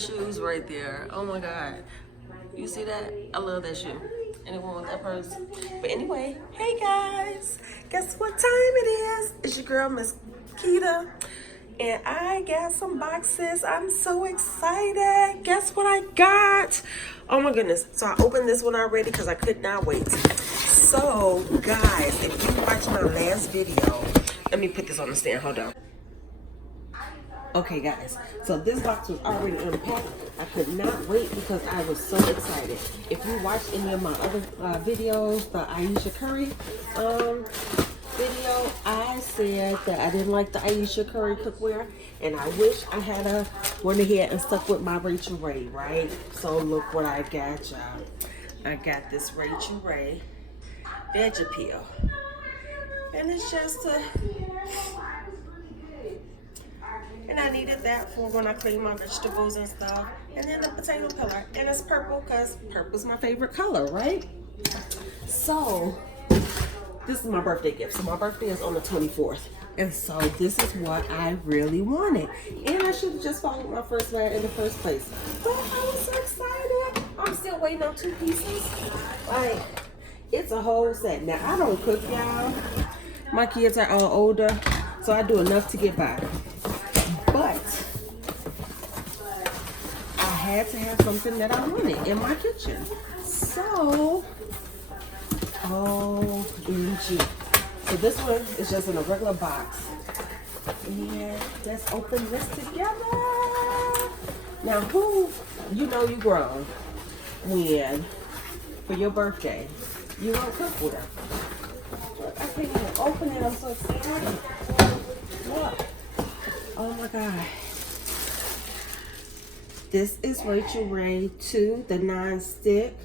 shoes right there. Oh my God. You see that? I love that shoe. Anyone want that purse? But anyway, hey guys. Guess what time it is? It's your girl, Miss Keita. And I got some boxes. I'm so excited. Guess what I got? Oh my goodness. So I opened this one already because I could not wait. So guys, if you watched my last video, let me put this on the stand. Hold on. Okay guys, so this box was already unpacked. I could not wait because I was so excited. If you watched any of my other videos, the Aisha Curry video, I said that I didn't like the Aisha Curry cookware, and I wish I had went ahead and stuck with my Rachel Ray, right? So look what I got, y'all. I got this Rachel Ray veg appeal, and it's just a... And I needed that for when I clean my vegetables and stuff. And then the potato peeler. And it's purple because purple's my favorite color, right? So, this is my birthday gift. So my birthday is on the 24th. And so this is what I really wanted. And I should have just followed my first man in the first place. But I was so excited. I'm still waiting on 2 pieces. Like, it's a whole set. Now, I don't cook, y'all. My kids are all older. So I do enough to get by. But I had to have something that I wanted in my kitchen. So, OMG. So this one is just in a regular box. And let's open this together. Now you know you grown when, for your birthday, you want cookware. Look, I can't even open it, I'm so excited. Look. Oh my God. This is Rachel Ray 2, the non-stick.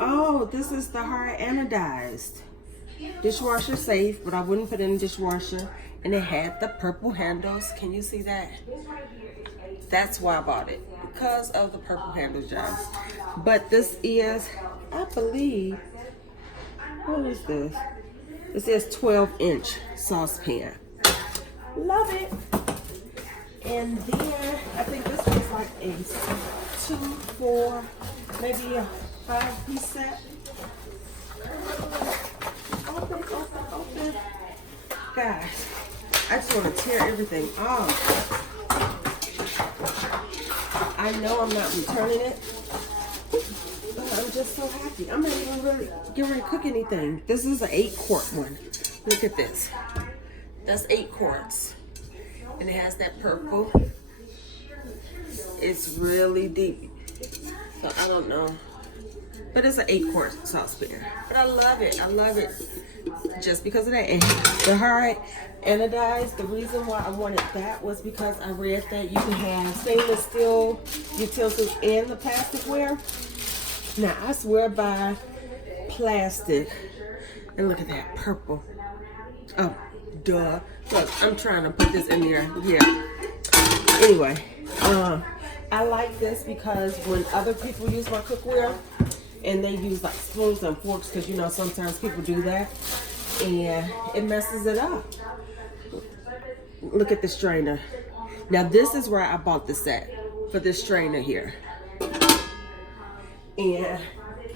Oh, this is the hard anodized. Dishwasher safe, but I wouldn't put it in the dishwasher. And it had the purple handles. Can you see that? That's why I bought it. Because of the purple handles, y'all. But this is, I believe, what is this? It says 12-inch saucepan. Love it. And then I think this was like a 2, 4, maybe a 5-piece set. Open. Guys, I just want to tear everything off. I know I'm not returning it, but I'm just so happy. I'm not even really getting ready to cook anything. This is an 8-quart one. Look at this. That's 8 quarts. And it has that purple. It's really deep. So I don't know. But it's an 8-quart saucepan. But I love it. I love it just because of that. And the hard anodized, the reason why I wanted that was because I read that you can have stainless steel utensils and the plasticware. Now I swear by plastic. And look at that purple. Oh. Duh. Look, I'm trying to put this in there. Yeah. Anyway, I like this because when other people use my cookware and they use like spoons and forks, because you know sometimes people do that and it messes it up. Look at the strainer. Now this is where I bought the set for this strainer here. And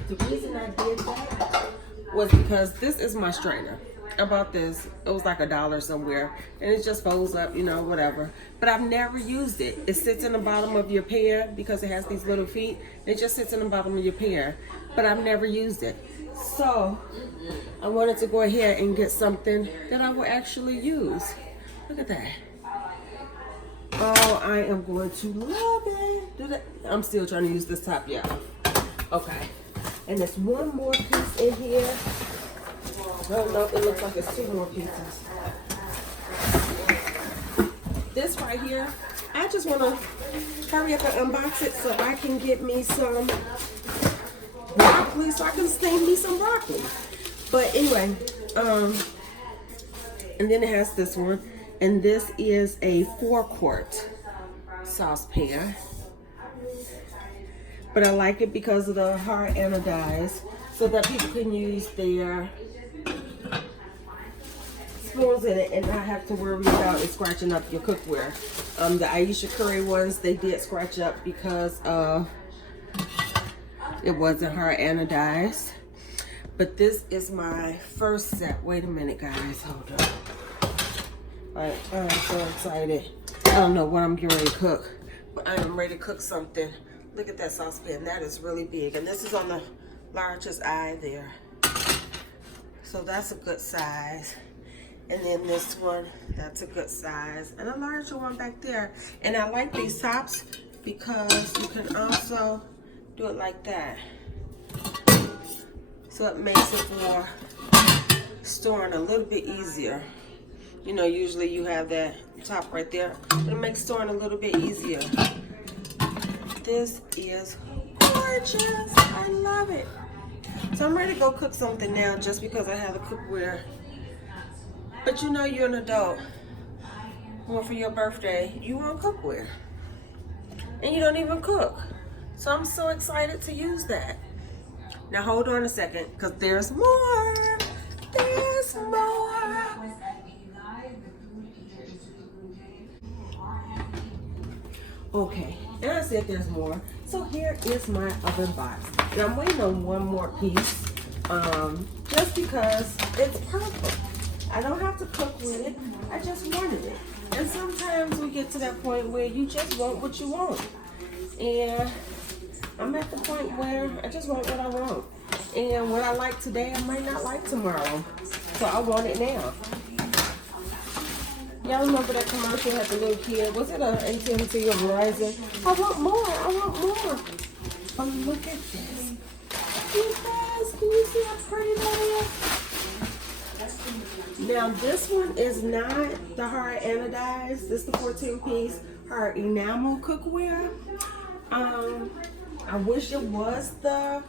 the reason I did that was because this is my strainer. I bought this, it was like $1 somewhere, and it just folds up, you know, whatever. But I've never used it. It sits in the bottom of your pan because it has these little feet. It just sits in the bottom of your pan, but I've never used it. So I wanted to go ahead and get something that I will actually use. Look at that. Oh, I am going to love it. Do that. I'm still trying to use this top, y'all. Okay. And there's one more piece in here. No, it looks like it's 2 more pieces. This right here, I just want to hurry up and unbox it so I can get me some broccoli, so I can steam me some broccoli. But anyway, and then it has this one, and this is a 4-quart saucepan. But I like it because of the hard anodized, so that people can use their spoons in it and not have to worry about it scratching up your cookware. The Aisha Curry ones, they did scratch up because it wasn't her anodized. But this is my first set. Wait a minute, guys. Hold on. I'm so excited. I don't know what I'm getting ready to cook, but I am ready to cook something. Look at that saucepan. That is really big. And this is on the largest eye there. So that's a good size. And then this one, that's a good size. And a larger one back there. And I like these tops because you can also do it like that. So it makes it for storing a little bit easier. You know, usually you have that top right there. But it makes storing a little bit easier. This is gorgeous. I love it. So I'm ready to go cook something now just because I have the cookware. But you know you're an adult. Well, for your birthday, you want cookware. And you don't even cook. So I'm so excited to use that. Now hold on a second, because there's more. There's more. Okay, and I said there's more. So here is my oven box. And I'm waiting on one more piece. Just because it's purple. I don't have to cook with it. I just wanted it. And sometimes we get to that point where you just want what you want. And I'm at the point where I just want what I want. And what I like today, I might not like tomorrow. So I want it now. Y'all remember that commercial had the little kid? Was it a AT&T or Verizon? I want more. I want more. But look at this. You guys, can you see how pretty that is? Now this one is not the hard anodized. This is the 14-piece hard enamel cookware. I wish it was the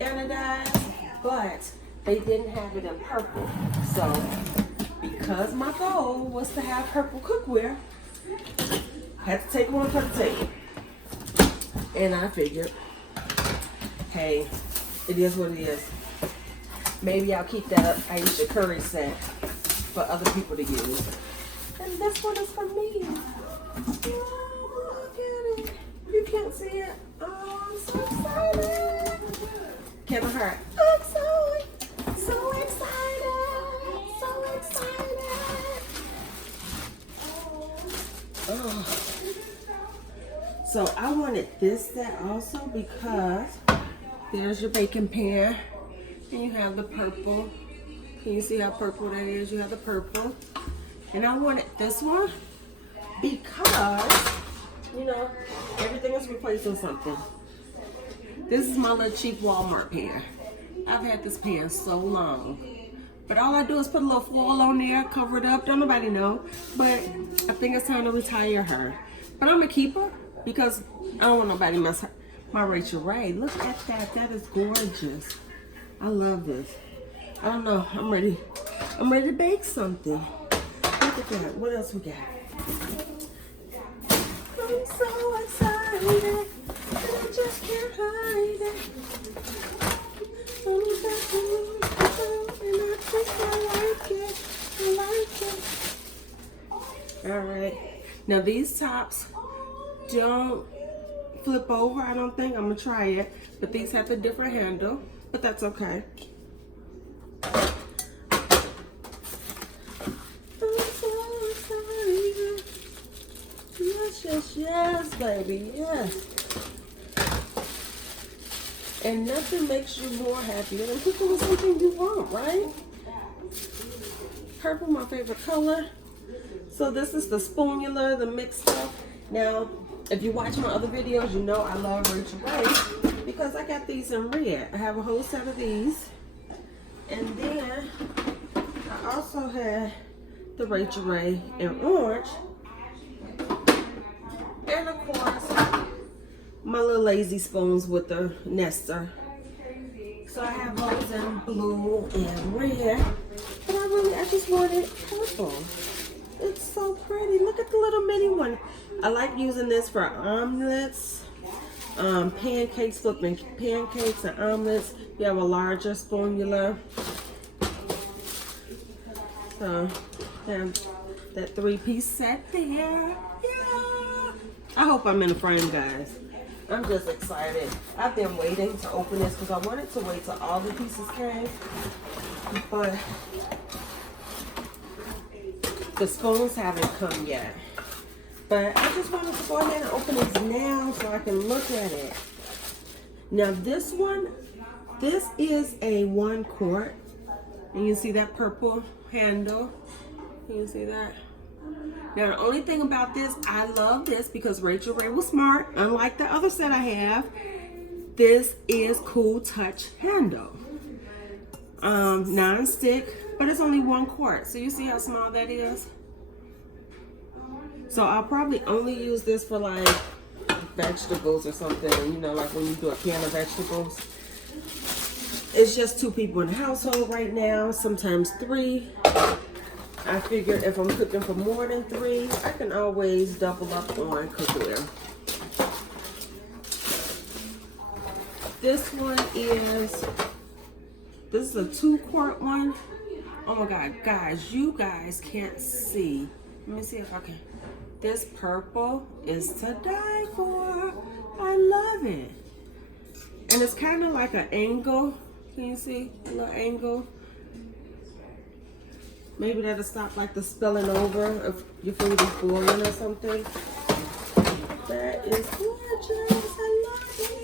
anodized, but they didn't have it in purple. So because my goal was to have purple cookware, I had to take one for the table. And I figured, hey, it is what it is. Maybe I'll keep that Aisha Curry set for other people to use. And this one is for me. Oh, look at it. You can't see it. Oh, I'm so excited. Kevin Hart. I'm so excited. So excited. Oh. So I wanted this set also because there's your baking pan. And you have the purple. Can you see how purple that is? You have the purple. And I wanted this one because, you know, everything is replacing something. This is my little cheap Walmart pan. I've had this pan so long. But all I do is put a little foil on there, cover it up. Don't nobody know. But I think it's time to retire her. But I'm going to keep her because I don't want nobody to mess my Rachel Ray. Look at that. That is gorgeous. I love this. I don't know. I'm ready to bake something. Look at that. What else we got? I'm so excited. I just can't hide it. Only that and I like it. I like it. Alright. Now these tops don't flip over, I don't think. I'm going to try it. But these have a different handle. But that's okay. I'm so excited. Yes, yes, yes, baby, yes. And nothing makes you more happier than cooking with something you want, right? Purple, my favorite color. So this is the spoonula, the mixed stuff. Now, if you watch my other videos, you know I love Rachel Ray because I got these in red. I have a whole set of these. And then I also had the Rachel Ray in orange. And of course, my little lazy spoons with the nester. So I have those in blue and red. But I just wanted purple. It's so pretty. Look at the little mini one. I like using this for omelets, pancakes, flipping pancakes and omelets. You have a larger spoonula. So, then that 3-piece set there. Yeah. I hope I'm in the frame, guys. I'm just excited. I've been waiting to open this because I wanted to wait till all the pieces came. But the spoons haven't come yet. But I just wanted to go ahead and open this now so I can look at it. Now this one, this is a 1 quart. And you see that purple handle? Can you see that? Now the only thing about this, I love this because Rachel Ray was smart. Unlike the other set I have, this is cool touch handle. Non-stick, but it's only 1 quart. So you see how small that is? So I'll probably only use this for like vegetables or something, you know, like when you do a can of vegetables. It's just 2 people in the household right now, sometimes 3. I figured if I'm cooking for more than 3, I can always double up on cookware. This one is, this is a 2 quart one. Oh my God, guys, you guys can't see. Let me see if I can. This purple is to die for. I love it. And it's kind of like an angle. Can you see a little angle? Maybe that'll stop like the spilling over if your food is boiling or something. That is gorgeous. I love it.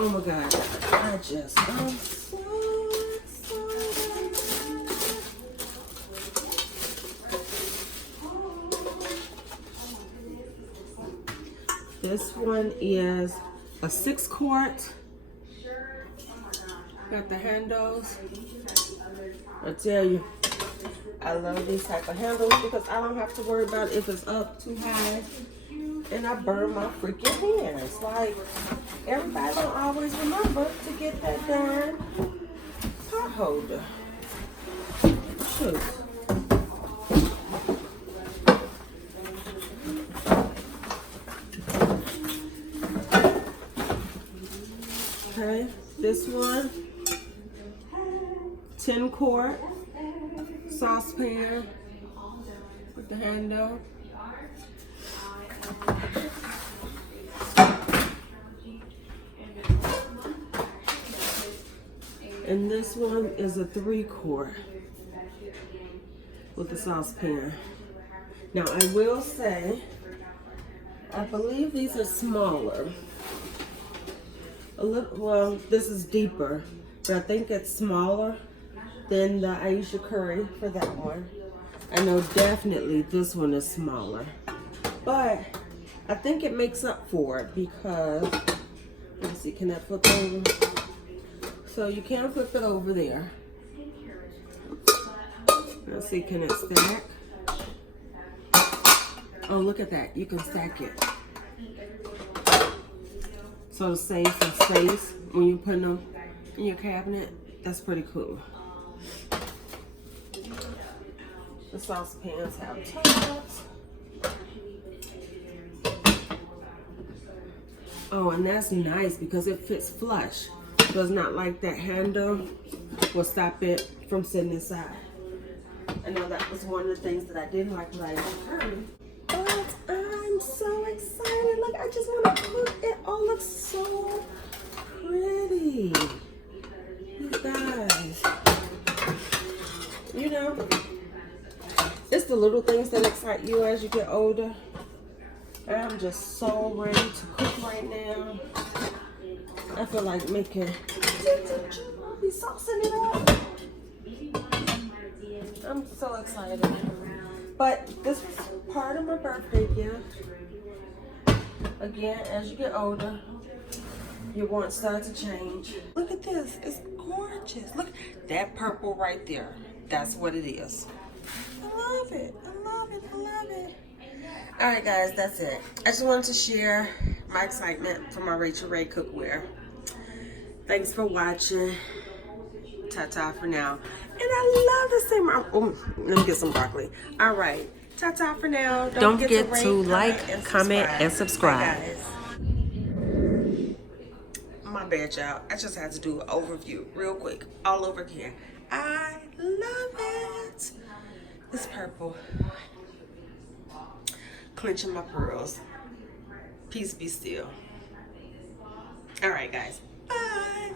Oh my God. I'm so excited. This one is a 6 quart. Got the handles. I tell you, I love these type of handles because I don't have to worry about if it's up too high and I burn my freaking hands. Like, everybody don't always remember to get that darn pot holder. Shoot. Okay, this one, 10 quart saucepan with the handle. And this one is a 3 quart with the saucepan. Now I will say, I believe these are smaller. A little, well, this is deeper, but I think it's smaller than the Aisha Curry for that one. I know definitely this one is smaller, but I think it makes up for it because, let me see, can I flip over? So you can flip it over there. Let's see, can it stack? Oh, look at that, you can stack it. So to save some space when you're putting them in your cabinet, that's pretty cool. The saucepans have tops. Oh, and that's nice because it fits flush. So it's not like that handle will stop it from sitting inside. I know that was one of the things that I didn't like when I was curry. But I'm so excited. Look, I just want to cook. It all looks so pretty. You guys. You know, it's the little things that excite you as you get older. I'm just so ready to cook right now. I feel like making, I'll be saucing it up. I'm so excited. But this is part of my birthday gift. Again, as you get older, your wants start to change. Look at this, it's gorgeous. Look, that purple right there, that's what it is. I love it, I love it, I love it. All right, guys, that's it. I just wanted to share my excitement for my Rachel Ray cookware. Thanks for watching. Ta-ta for now. And I love the same. Oh, let me get some broccoli. All right. Ta-ta for now. Don't forget to like, comment, and subscribe. Bye, guys. bad, y'all. I just had to do an overview real quick, all over again. I love it. It's purple. Clenching my pearls. Peace be still. All right, guys. Bye.